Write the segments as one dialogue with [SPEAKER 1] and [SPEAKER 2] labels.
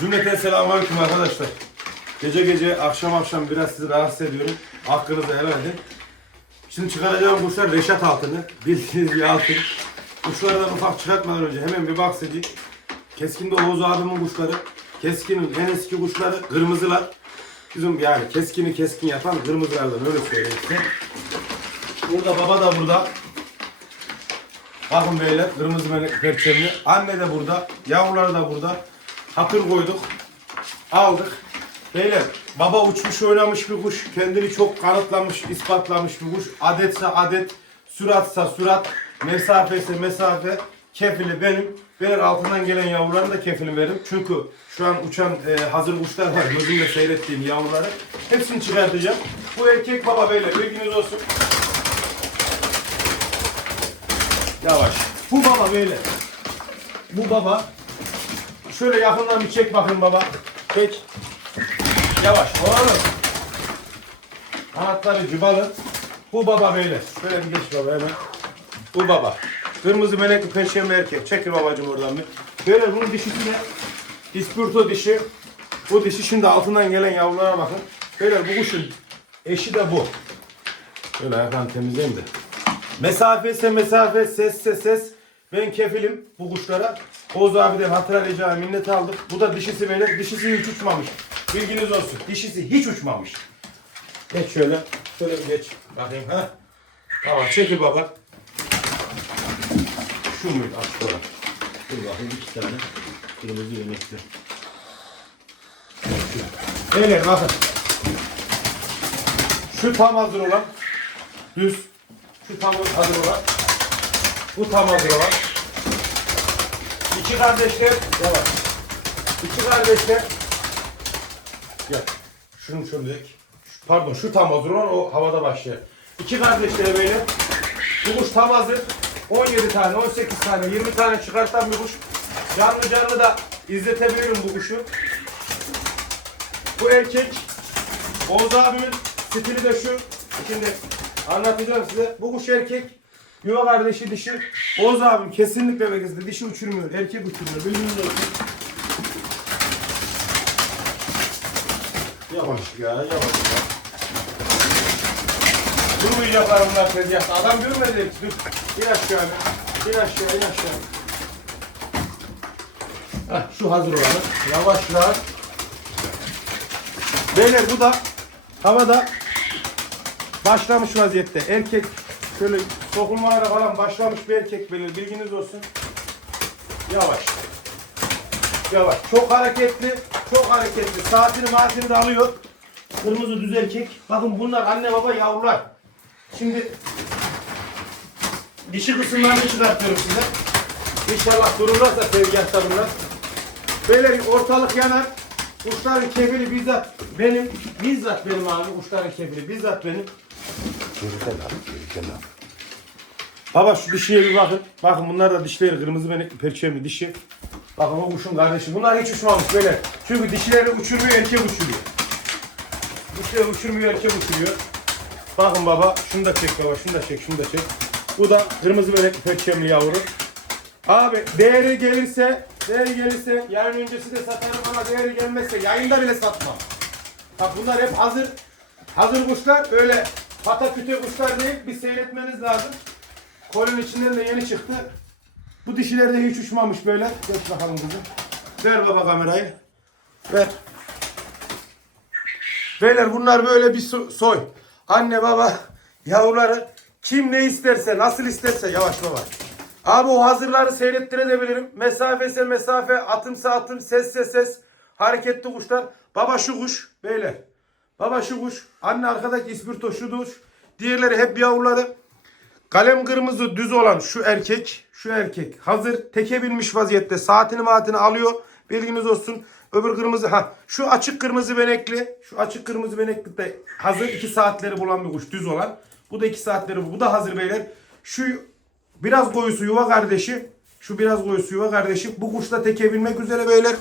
[SPEAKER 1] Cümleten selamünaleyküm arkadaşlar. Gece gece akşam akşam biraz sizi rahatsız ediyorum. Hakkınızı helal edin. Şimdi çıkaracağım kuşlar Reşat altını. Bildiğiniz bir altın. Kuşlardan ufak çıkartmadan önce hemen bir bahsedeyim. Keskin'de Oğuz abimin kuşları. Keskin'in en eski kuşları kırmızılar. Bizim yani keskini keskin yapan kırmızılardan öyle söyleyeyim size. Burada baba da burada. Bakın beyler kırmızı perçemli. Anne de burada. Yavruları da burada. Hatır koyduk. Aldık. Beyler baba uçmuş oynamış bir kuş. Kendini çok kanıtlamış, ispatlamış bir kuş. Adetse adet, süratsa sürat, mesafe ise mesafe. Kefili benim. Beyler altından gelen yavruların da kefilini veririm. Çünkü şu an uçan e, hazır kuşlar var. Gözümle seyrettiğim yavruları. Hepsini çıkartacağım. Bu erkek baba beyler bilginiz olsun. Yavaş. Bu baba böyle. Bu baba. Şöyle yakından bir çek bakın baba. Çek. Yavaş. Oğlum. Kanatları cıbalı. Bu baba böyle. Şöyle bir geç baba hemen. Bu baba. Kırmızı melekli peşemli erkek. Çekil babacım oradan bir. Böyle bunun dişisi de ispirto dişi. Bu dişi şimdi altından gelen yavrulara bakın. Böyle bu kuşun eşi de bu. Şöyle ayaklarını temizleyeyim de. Mesafe ise mesafe, ses ise ses. Ben kefilim bu kuşlara. Oğuz abiden hatıra rica minnet aldık. Bu da dişisi böyle. Dişisi hiç uçmamış. Bilginiz olsun. Dişisi hiç uçmamış. Geç şöyle. Şöyle bir geç. Bakayım ha. Tamam çekil baba. Şu muydu? Aç şöyle. Dur bakayım iki tane. Kırmızı yemekli. Beyler bakın. Şu tam hazır olan. Düz. Şu tam hazır olan. Bu tam olan. İki kardeşler. Yavaş. İki kardeşler. Gel. Şunu şöyle ek. Şu- Pardon şu tam hazır olan o havada başlıyor. İki kardeşler böyle. Bu kuş tam hazır. 17 tane, 18 tane, 20 tane çıkartan bir kuş. Canlı canlı da izletebilirim bu kuşu. Bu erkek Oğuz abimin stili de şu. Şimdi anlatacağım size. Bu kuş erkek. Yuva kardeşi dişi. Oğuz abim kesinlikle ve kesinlikle dişi uçurmuyor. Erkek uçurmuyor. Bilginiz. Yavaş ya yavaş ya. Durmayacaklar bunlar tezgahta. Adam görmedi hepsi. Dur. İn aşağı. İn aşağı in aşağı. Heh, şu hazır olanı. Yavaş rahat. Beyler bu da havada başlamış vaziyette. Erkek şöyle sokulmalara falan başlamış bir erkek belir. Bilginiz olsun. Yavaş. Yavaş. Çok hareketli. Çok hareketli. Saatini maatini de alıyor. Kırmızı düz erkek. Bakın bunlar anne baba yavrular. Şimdi dişi kısımlarını çıkartıyorum size. İnşallah dururlarsa tezgahta bunlar. Beyler ortalık yanar. Kuşların kefili bizzat benim. Bizzat benim abi kuşların kefili. Bizzat benim. Baba şu dişiye bir bakın. Bakın bunlar da dişleri kırmızı benekli perçemli dişi. Bakın o kuşun kardeşi. Bunlar hiç uçmamış böyle. Çünkü dişileri uçurmuyor erkek uçuruyor. Dişileri uçurmuyor erkek uçuruyor. Bakın baba şunu da çek baba şunu da çek şunu da çek. Bu da kırmızı benekli perçemli yavru. Abi değeri gelirse, değeri gelirse yarın öncesi de satarım ama değeri gelmezse yayında bile satmam. Bak bunlar hep hazır, hazır kuşlar. Öyle pataküte kuşlar değil. Bir seyretmeniz lazım. Kolun içinden de yeni çıktı. Bu dişiler de hiç uçmamış böyle. Geç bakalım kızım. Ver baba kamerayı. Ver. Beyler bunlar böyle bir so- soy. Anne baba yavruları kim ne isterse nasıl isterse yavaş baba. Abi o hazırları seyrettirebilirim. Mesafe ise mesafe, atımsa atım, sesse ses. Hareketli kuşlar. Baba şu kuş beyler. Baba şu kuş. Anne arkadaki ispirto şu kuş. Diğerleri hep yavruları. Kalem kırmızı düz olan şu erkek, şu erkek hazır teke binmiş vaziyette saatini maatini alıyor. Bilginiz olsun. Öbür kırmızı ha şu açık kırmızı benekli, şu açık kırmızı benekli de hazır 2 saatleri bulan bir kuş düz olan. Bu da 2 saatleri bu. Da hazır beyler. Şu biraz koyusu yuva kardeşi. Şu biraz koyusu yuva kardeşi. Bu kuş da teke binmek üzere beyler.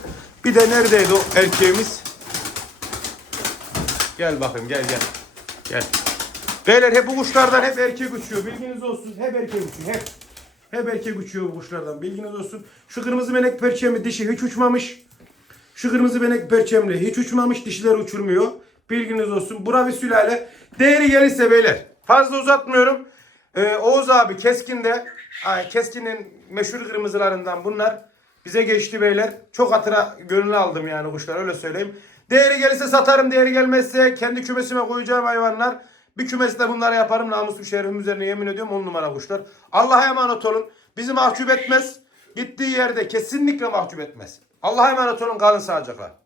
[SPEAKER 1] Bir de neredeydi o erkeğimiz? Gel bakayım gel gel. Gel. Beyler hep bu kuşlardan hep erkek uçuyor. Bilginiz olsun. Hep erkek uçuyor. Hep. Hep erkek uçuyor bu kuşlardan. Bilginiz olsun. Şu kırmızı melek perçemi dişi hiç uçmamış. Şu kırmızı benek perçemli hiç uçmamış dişleri uçurmuyor. Bilginiz olsun. Bura bir sülale. Değeri gelirse beyler. Fazla uzatmıyorum. Ee, Oğuz abi Keskin'de Keskin'in meşhur kırmızılarından bunlar. Bize geçti beyler. Çok hatıra gönül aldım yani kuşlar öyle söyleyeyim. Değeri gelirse satarım. Değeri gelmezse kendi kümesime koyacağım hayvanlar. Bir kümesi de bunlara yaparım. Namusum şerefim üzerine yemin ediyorum on numara kuşlar. Allah'a emanet olun. Bizi mahcup etmez. Gittiği yerde kesinlikle mahcup etmez. Allah'a emanet olun. Kalın sağlıcakla.